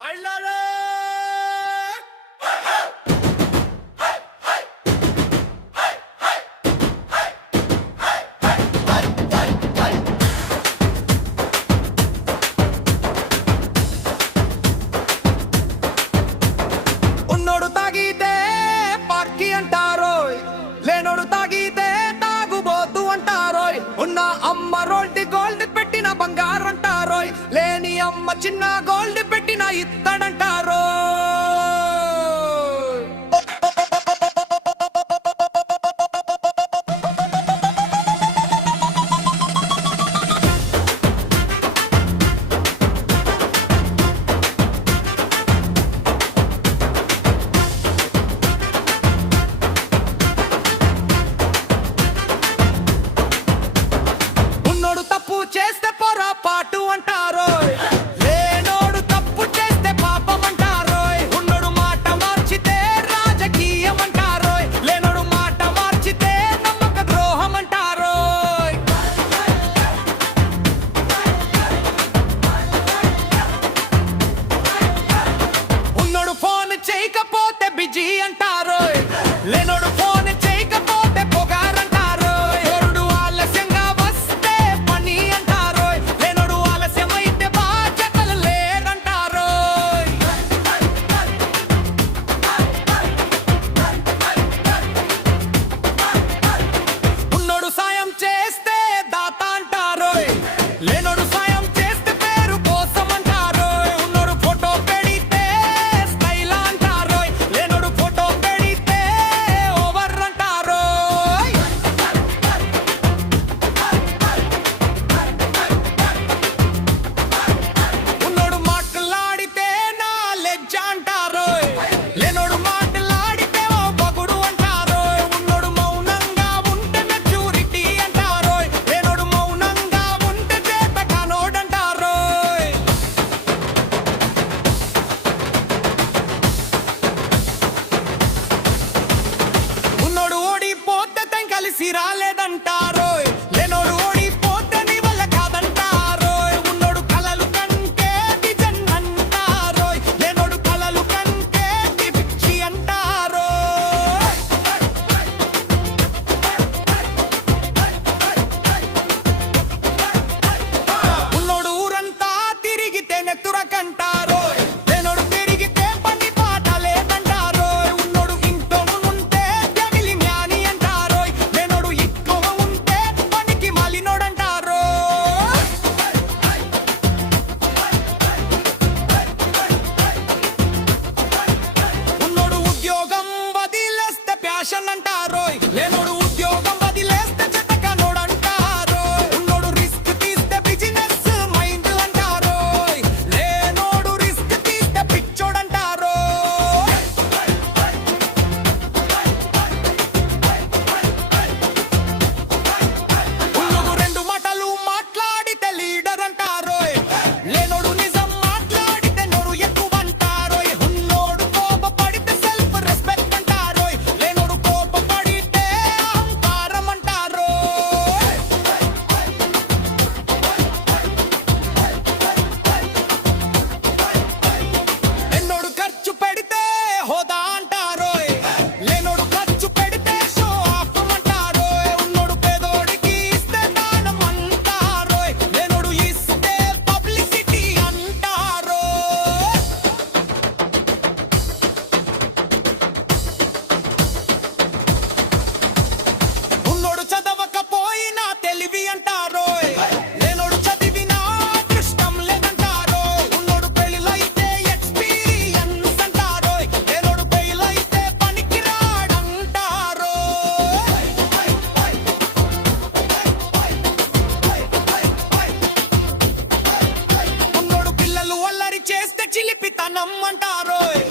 ఉన్నోడు తాగితే పార్కి అంటారోయ్, లేనోడు తాగితే తాగుబోతు అంటారోయ్. ఉన్న అమ్మ రోల్డ్ గోల్డ్ పెట్టిన బంగారంటారోయ్, లేని అమ్మ చిన్న గోల్డ్ పెట్టిన ఇత్తడంటారోయ్. ఉన్నోడు తప్పు చేస్తే పొరపాటు అంటారోయ్, లేనోడు తప్పు చేస్తే పాపం అంటారోయ్. ఉన్నోడు మాట మార్చితే రాజకీయం అంటారోయ్, లేనోడు మాట మార్చితే నమ్మక ద్రోహం అంటారోయ్. ఉన్నోడు ఫోన్ చేయకపోతే బిజీ అంటారోయ్, లేనోడు ఫోన్ చేయకపోతే పొగారంటారోయ్. ఎవడు ఆలస్యంగా వస్తే పని అంటారోయ్, లేనోడు ఆలస్యమైతే బాధ్యతలు లేదంటారోయ్. ఉన్నోడు సాయం చేస్తే దాత అంటారోయ్, లేనోడు సాయం చేస్తే పేరు కోసం అంటారోయ్. ఉన్నోడు ఫోటో పెడితే స్టైల్ అంటారోయ్, లేనోడు ఫోటో పెడితే ఓవర్ అంటారోయ్. ఉన్నోడు మాట్లాడితే నా లెజ్జ అంటారోయ్, లేనోడు మాట్లాడితే ఓ బగుడు అంటారోయ్. ఉన్నోడు మౌనంగా ఉంటే మెచ్యూరిటీ అంటారోయ్, లేనోడు మౌనంగా ఉంటే చేత కానోడంటారోయ్. ఉన్నోడు ఓడిపోతే తను కలిసి రాలేదంటారోయ్, లేనోడు ఓడిపోతే నీ వల్ల కాదంటారోయ్. ఉన్నోడు కలలు కంటే నిజం అంటారోయ్, లేనోడు కలలు కంటే పిచ్చి అంటారోయ్. ఉన్నోడు ఊరంతా తిరిగితే నెత్తురకంటారోయ్, లేనోడు తిరిగితే పని పాట లేదంటారోయ్. ఉన్నోడు ఇంట్లో ఉంటే జమిలి జ్ఞాని అంటారోయ్, లేనోడు ఇంట్లో ఉంటే పనికి మాలినోడంటారోయ్. ఉన్నోడు ఉద్యోగం వదిలేస్తే ప్యాషన్ అంటారోయ్, లేనోడు ఉద్యోగం వదిలేస్తే చెత్తకనోడంటారోయ్. ఉన్నోడు రిస్క్ తీస్తే బిజినెస్ మైండ్ అంటారోయ్, లేనోడు రిస్క్ తీస్తే పిచ్చోడంటారోయ్. ఉన్నోడు రెండు మాటలు మాట్లాడితే లీడర్ అంటారోయ్, లేనోడు నిజం మాట్లాడితే నోరు ఎక్కువ అంటారోయ్. ఉన్నోడు కోపపడితే సెల్ఫ్ రెస్పెక్ట్ అంటారోయ్, లేనోడు కోపపడితే అహంకారం అంటారోయ్. ఎన్నోడు ఖర్చు పెడితే హోదా అంటారోయ్, లేనోడు ఖర్చు పెడితే షో ఆఫ్ అంటారోయ్. ఉన్నోడు పేదోడికి ఇస్తే దానం అంటారోయ్, లేనోడు ఇస్తే పబ్లిసిటీ అంటారోయ్. ఉన్నోడు చదవకపోయినా తెలివి అంటారోయ్, లేనోడు చదివినా అదృష్టం లేదంటారోయ్. ఉన్నోడు పెళ్ళైతే ఎక్స్పీరియన్స్ అంటారోయ్, లేనోడు పెళ్ళైతే పనికి రాడంటారోయ్. ఉన్నోడు పిల్లలు అల్లరి చేస్తే చిలిపితనం అంటారోయ్,